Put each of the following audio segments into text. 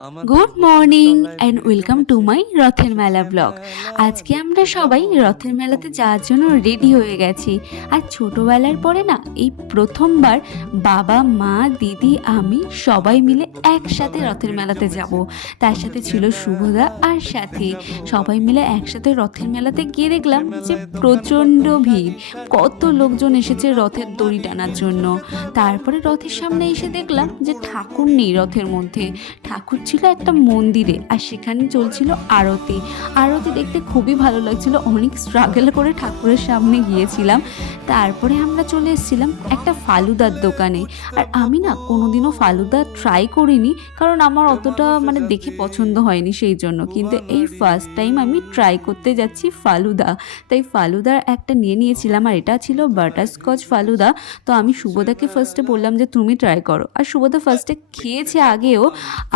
Good morning and welcome to my রথের মেলা blog. আজকে আমরা সবাই রথের মেলাতে যাওয়ার জন্য রেডি হয়ে গেছি। আর ছোটোবেলার পরে না এই প্রথমবার বাবা মা দিদি আমি সবাই মিলে একসাথে রথের মেলাতে যাব। তার সাথে ছিল শুভদা আর সাথী। সবাই মিলে একসাথে রথের মেলাতে গিয়ে দেখলাম যে প্রচণ্ড ভিড়, কত লোকজন এসেছে রথের দড়ি টানার জন্য। তারপরে রথের সামনে এসে দেখলাম যে ঠাকুর নেই রথের মধ্যে, ঠাকুর ছিল একটা মন্দিরে আর সেখানে চলছিল আরতি। আরতি দেখতে খুবই ভালো লাগছিল, অনেক স্ট্রাগল করে ঠাকুরের সামনে গিয়েছিলাম। তারপরে আমরা চলে এসেছিলাম একটা ফালুদার দোকানে। আর আমি না কোনোদিনও ফালুদা ট্রাই করিনি, কারণ আমার অতটা দেখে পছন্দ হয়নি সেই জন্য। কিন্তু এই ফার্স্ট টাইম আমি ট্রাই করতে যাচ্ছি ফালুদা, তাই ফালুদার একটা নিয়ে নিয়েছিলাম। আর এটা ছিল বাটারস্কচ ফালুদা। তো আমি শুভদাকে ফার্স্টে বললাম যে তুমি ট্রাই করো, আর শুভদা ফার্স্টে খেয়েছে আগেও,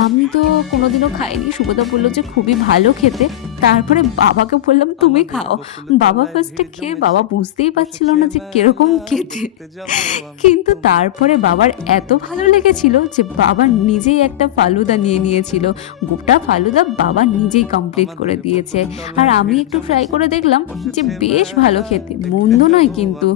আমি তো কোনোদিনও খাইনি। শুভদা বললো যে খুবই ভালো খেতে। তারপরে বাবাকে বললাম তুমি খাও। বাবা ফার্স্টে খেয়ে বাবা বুঝতেই পারছিল না যে কিরকম খেতে, কিন্তু তারপরে বাবার এত ভালো লেগেছিল যে বাবা নিজেই একটা ফালুদা নিয়ে নিয়েছিল। গোটা ফালুদা বাবা নিজেই কমপ্লিট করে দিয়েছে। আর আমি একটু ট্রাই করে দেখলাম যে বেশ ভালো খেতে, মন্দ নয় কিন্তু।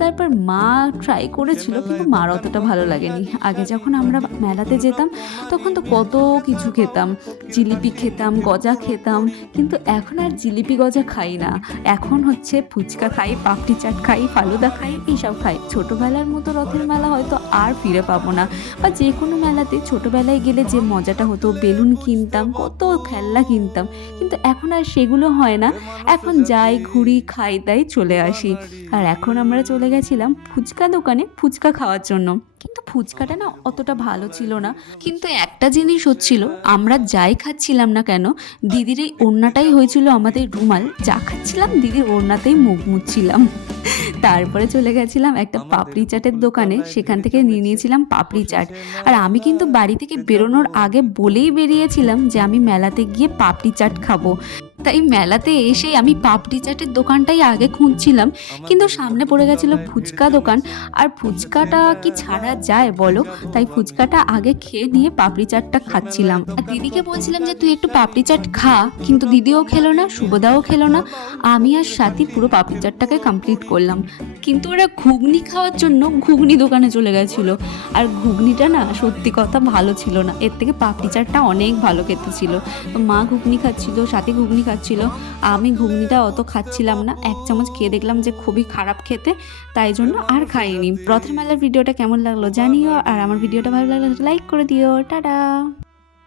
তারপর মা ট্রাই করেছিল, কিন্তু মার অতটা ভালো লাগেনি। আগে যখন আমরা মেলাতে যেতাম তখন তো কত কিছু খেতাম, জিলিপি খেতাম, গজা খেতাম, কিন্তু এখন আর জিলিপি গজা খাই না। এখন হচ্ছে ফুচকা খাই, পাপড়ি চাট খাই, ফালুদা খাই, এইসব খাই। ছোটোবেলার মতো রথের মেলা হয়তো আর ফিরে পাবো না। বা যে কোনো মেলাতে ছোটোবেলায় গেলে যে মজাটা হতো, বেলুন কিনতাম, কত খেলনা কিনতাম, কিন্তু এখন আর সেগুলো হয় না। এখন যাই, ঘুরি, খাই, দাই, চলে আসি। আর এখন আমরা চলে গেছিলাম ফুচকা দোকানে ফুচকা খাওয়ার জন্য, কিন্তু ফুচকাটা না অতটা ভালো ছিল না। কিন্তু একটা জিনিস হচ্ছিল, আমরা যাই খাচ্ছিলাম না কেন দিদির এই ওড়নাটাই হয়েছিল আমাদের রুমাল, যা খাচ্ছিলাম দিদির ওড়নাতেই মুখ মুছছিলাম। তারপরে চলে গেছিলাম একটা পাপড়ি চাটের দোকানে, সেখান থেকে নিয়ে নিয়েছিলাম পাপড়ি চাট। আর আমি কিন্তু বাড়ি থেকে বেরোনোর আগে বলেই বেরিয়েছিলাম যে আমি মেলাতে গিয়ে পাপড়ি চাট খাবো। তাই মেলাতে এসেই আমি পাপড়ি চাটের দোকানটাই আগে খুঁজছিলাম, কিন্তু সামনে পড়ে গেছিল ফুচকা দোকান। আর ফুচকাটা কি ছাড়া যায় বলো, তাই ফুচকাটা আগে খেয়ে নিয়ে পাপড়ি চাটটা খাচ্ছিলাম। আর দিদিকে বলছিলাম যে তুই একটু পাপড়ি চাট খা, কিন্তু দিদিও খেলো না, শুভদাও খেলো না। আমি আর সাথী পুরো পাপড়ি চাটটাকে কমপ্লিট করলাম। কিন্তু ওরা ঘুগনি খাওয়ার জন্য ঘুগনি দোকানে চলে গেছিলো। আর ঘুগনিটা না সত্যি কথা ভালো ছিল না, এর থেকে পাপড়ি চাটটা অনেক ভালো খেতে ছিল। তো মা ঘুগনি খাচ্ছিল, সাথে ঘুগনি খাচ্ছিল, আমি ঘুগনিটা অত খাচ্ছিলাম না। এক চামচ খেয়ে দেখলাম যে খুবই খারাপ খেতে, তাই জন্য আর খাইনি। রথের মেলার ভিডিওটা কেমন লাগলো জানিও, আর আমার ভিডিওটা ভালো লাগলে লাইক করে দিও। টাটা।